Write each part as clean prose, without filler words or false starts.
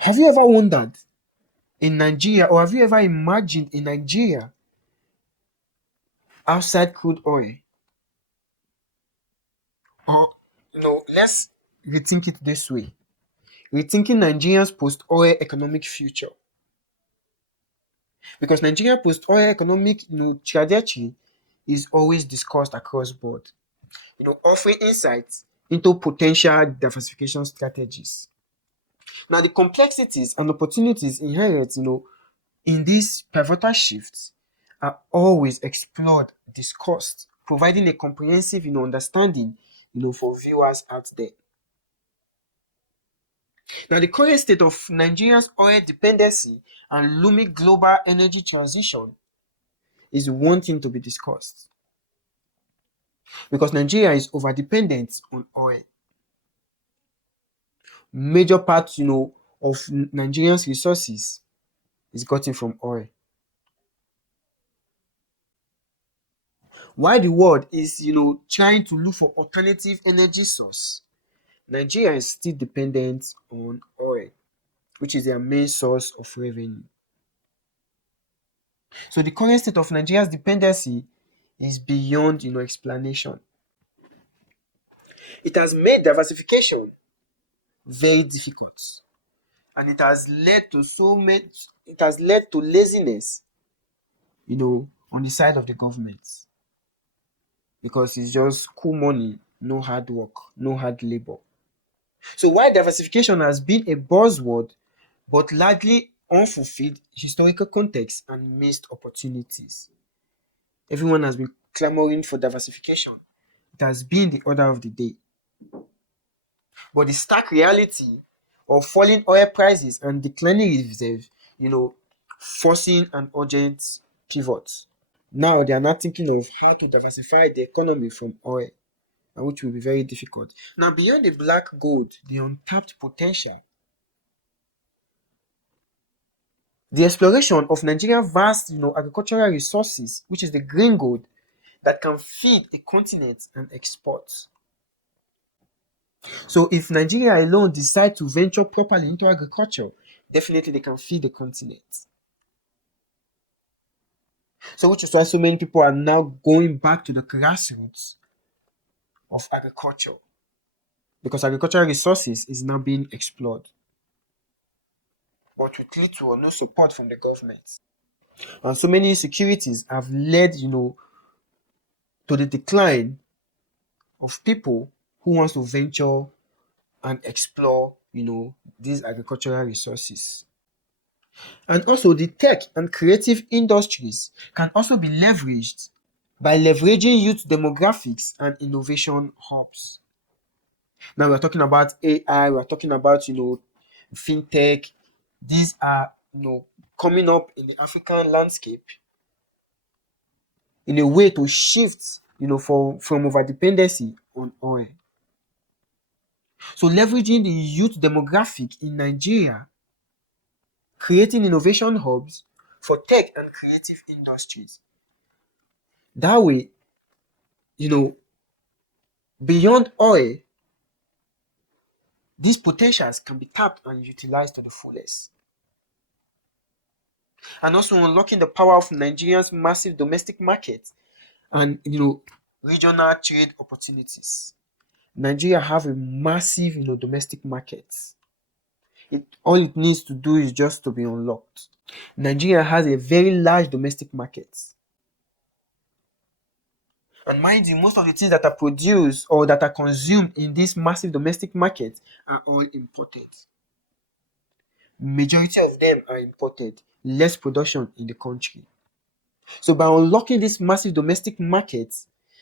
Have you ever wondered in Nigeria, or have you ever imagined in Nigeria outside crude oil? Or, let's rethink it this way. Rethinking Nigeria's post-oil economic future. Because Nigeria post-oil economic trajectory is always discussed across board, offering insights into potential diversification strategies. Now, the complexities and opportunities inherent, in these pivotal shifts are always explored, discussed, providing a comprehensive, understanding, for viewers out there. Now, the current state of Nigeria's oil dependency and looming global energy transition is one thing to be discussed because Nigeria is over dependent on oil. Major part, of Nigerians' resources is gotten from oil. While the world is, trying to look for alternative energy source, Nigeria is still dependent on oil, which is their main source of revenue. So the current state of Nigeria's dependency is beyond, explanation. It has made diversification very difficult, and it has led to laziness, on the side of the government because it's just cool money, no hard work, no hard labor. So while diversification has been a buzzword, but largely unfulfilled historical context and missed opportunities. Everyone has been clamoring for diversification. It has been the order of the day. But the stark reality of falling oil prices and declining reserves, forcing an urgent pivot. Now they are not thinking of how to diversify the economy from oil, and which will be very difficult. Now, beyond the black gold, the untapped potential, the exploration of Nigeria's vast, agricultural resources, which is the green gold that can feed a continent and export. So if Nigeria alone decide to venture properly into agriculture, definitely they can feed the continent. So which is why so many people are now going back to the grassroots of agriculture because agricultural resources is now being explored, but with little or no support from the government. And so many insecurities have led, to the decline of people who wants to venture and explore, these agricultural resources. And also the tech and creative industries can also be leveraged by leveraging youth demographics and innovation hubs. Now we're talking about AI, we're talking about, fintech. These are, coming up in the African landscape in a way to shift, from over dependency on oil. So leveraging the youth demographic in Nigeria, creating innovation hubs for tech and creative industries. That way, you know, beyond oil, these potentials can be tapped and utilized to the fullest. And also unlocking the power of Nigeria's massive domestic market and, regional trade opportunities. Nigeria have a massive, domestic market. All it needs to do is just to be unlocked. Nigeria has a very large domestic market. And mind you, most of the things that are produced or that are consumed in this massive domestic market are all imported. Majority of them are imported, less production in the country. So by unlocking this massive domestic market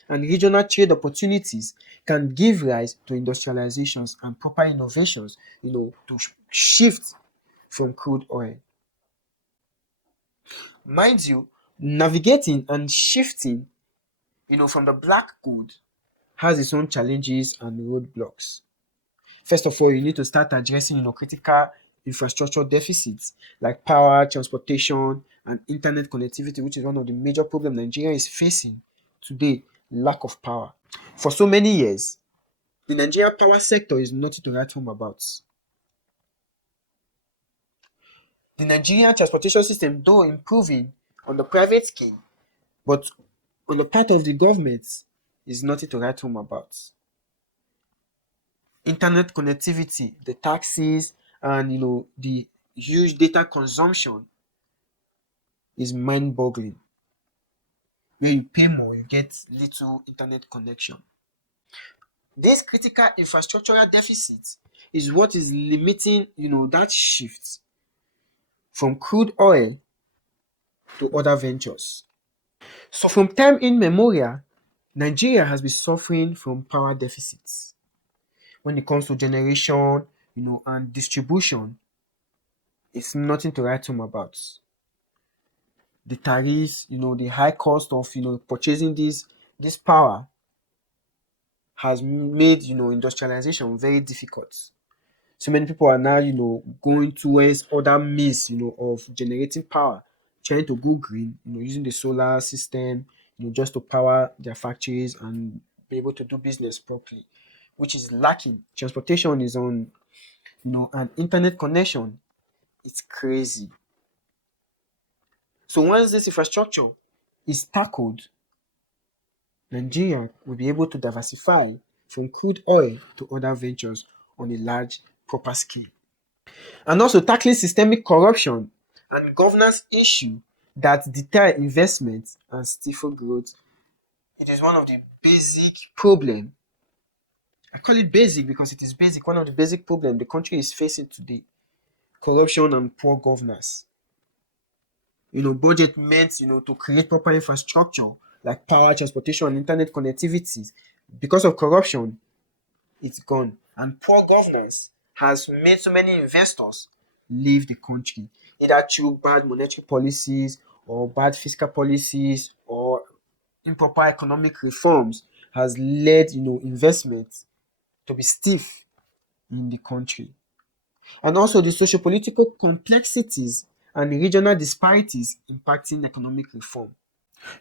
and regional trade opportunities can give rise to industrializations and proper innovations, to shift from crude oil. Mind you, navigating and shifting, from the black gold has its own challenges and roadblocks. First of all, you need to start addressing, critical infrastructure deficits like power, transportation, and internet connectivity, which is one of the major problems Nigeria is facing today, lack of power. For so many years, the Nigerian power sector is nothing to write home about. The Nigerian transportation system, though improving on the private scale, but on the part of the government, is nothing to write home about. Internet connectivity, the taxes, and the huge data consumption is mind-boggling. Where you pay more, you get little internet connection. This critical infrastructural deficit is what is limiting, that shift from crude oil to other ventures. So from time immemorial, Nigeria has been suffering from power deficits. When it comes to generation, and distribution, it's nothing to write home about. The tariffs, the high cost of purchasing this power has made industrialization very difficult. So many people are now going towards other means of generating power, trying to go green, using the solar system, just to power their factories and be able to do business properly, which is lacking. Transportation is on an internet connection. It's crazy. So once this infrastructure is tackled, Nigeria will be able to diversify from crude oil to other ventures on a large proper scale. And also tackling systemic corruption and governance issue that deter investment and stifle growth. It is one of the basic problem. I call it basic because it is basic. One of the basic problem the country is facing today: corruption and poor governance. Budget meant to create proper infrastructure like power, transportation, and internet connectivities. Because of corruption, it's gone. And poor governance has made so many investors leave the country, either through bad monetary policies or bad fiscal policies or improper economic reforms has led investment to be stiff in the country. And also the socio-political complexities and regional disparities impacting economic reform.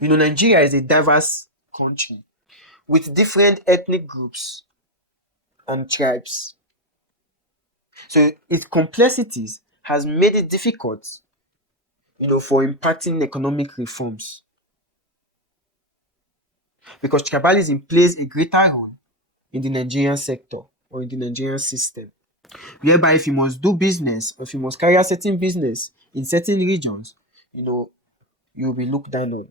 Nigeria is a diverse country with different ethnic groups and tribes. So its complexities has made it difficult, for impacting economic reforms because tribalism plays a greater role in the Nigerian sector or in the Nigerian system, whereby if you must do business or if you must carry out certain business in certain regions, you will be looked down on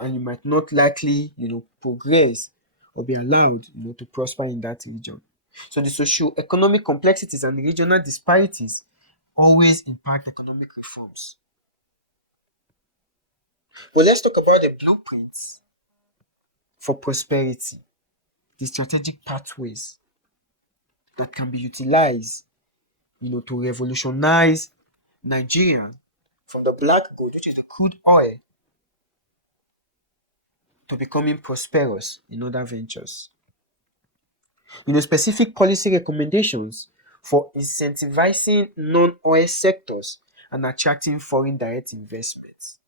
and you might not likely, progress or be allowed, to prosper in that region. So the socio-economic complexities and regional disparities always impact economic reforms. But let's talk about the blueprints for prosperity, the strategic pathways that can be utilized, to revolutionize Nigeria from the black gold, which is the crude oil, to becoming prosperous in other ventures. Specific policy recommendations for incentivizing non-oil sectors and attracting foreign direct investments.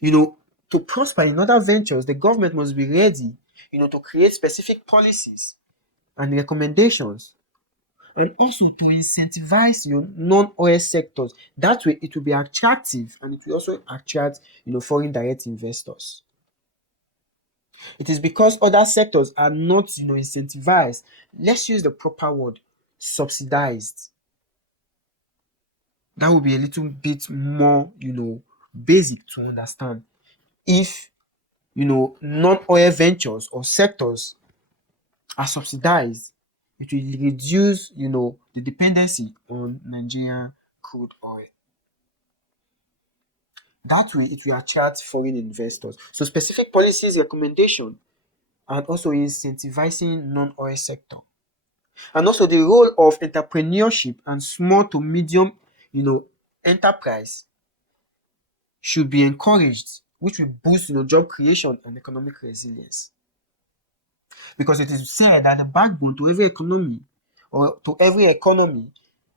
To prosper in other ventures, the government must be ready, to create specific policies and recommendations and also to incentivize your non-oil sectors. That way it will be attractive and it will also attract, foreign direct investors. It is because other sectors are not, incentivized. Let's use the proper word, subsidized. That will be a little bit more, basic to understand. If, non-oil ventures or sectors are subsidized, it will reduce, the dependency on Nigerian crude oil. That way, it will attract foreign investors. So specific policies recommendation and also incentivizing non-oil sector. And also the role of entrepreneurship and small to medium, enterprise should be encouraged, which will boost, job creation and economic resilience. Because it is said that the backbone to every economy or to every economy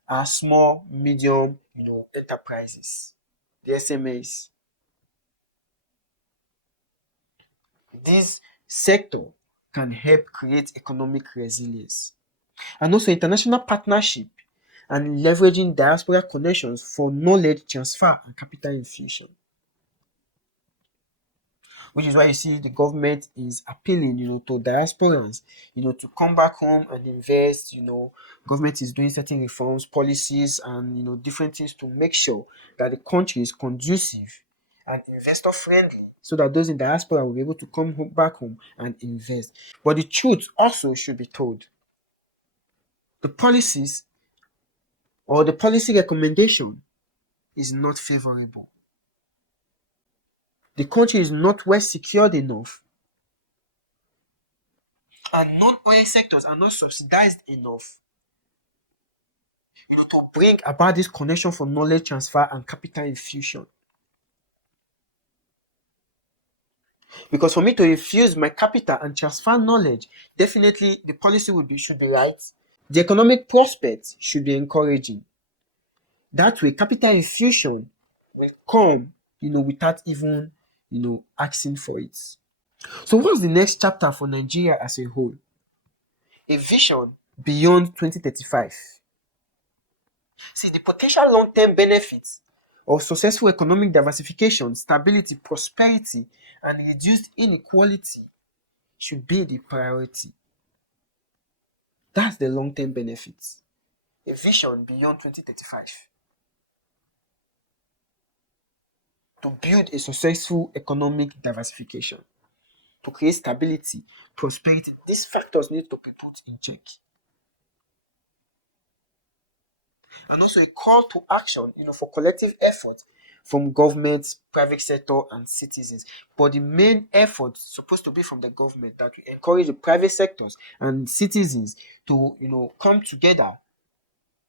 are small, medium, enterprises, the SMEs. This sector can help create economic resilience. And also international partnership and leveraging diaspora connections for knowledge transfer and capital infusion. Which is why you see the government is appealing, to diasporans, to come back home and invest. Government is doing certain reforms, policies, and different things to make sure that the country is conducive and investor friendly, so that those in diaspora will be able to come back home and invest. But the truth also should be told. The policies or the policy recommendation is not favorable. The country is not well secured enough, and non-oil sectors are not subsidized enough, to bring about this connection for knowledge transfer and capital infusion. Because for me to infuse my capital and transfer knowledge, definitely the policy should be right. The economic prospects should be encouraging. That way, capital infusion will come, without even, asking for it. So what's the next chapter for Nigeria as a whole? A vision beyond 2035. See, the potential long-term benefits of successful economic diversification, stability, prosperity, and reduced inequality should be the priority. That's the long-term benefits. A vision beyond 2035. To build a successful economic diversification, to create stability, prosperity. These factors need to be put in check. And also a call to action, for collective effort from government, private sector, and citizens. But the main effort is supposed to be from the government, that we encourage the private sectors and citizens to, come together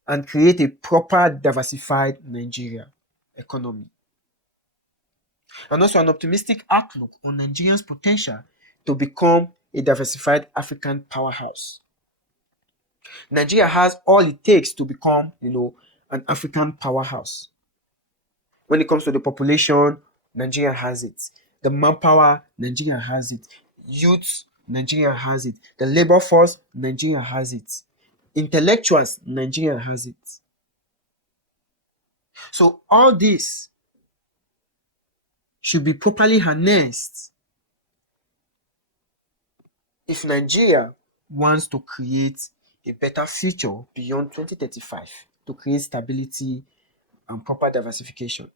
and create a proper diversified Nigeria economy. And also an optimistic outlook on Nigerians' potential to become a diversified African powerhouse. Nigeria has all it takes to become, an African powerhouse. When it comes to the population, Nigeria has it. The manpower, Nigeria has it. Youth, Nigeria has it. The labor force, Nigeria has it. Intellectuals, Nigeria has it. So all this should be properly harnessed if Nigeria wants to create a better future beyond 2035, to create stability and proper diversification.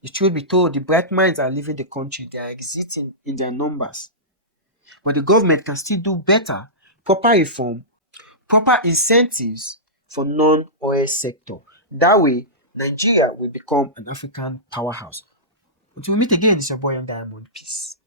The truth be told, the bright minds are leaving the country. They are exiting in their numbers. But the government can still do better. Proper reform, proper incentives for non-oil sector. That way, Nigeria will become an African powerhouse. Until we meet again, it's your boy on Diamond. Peace.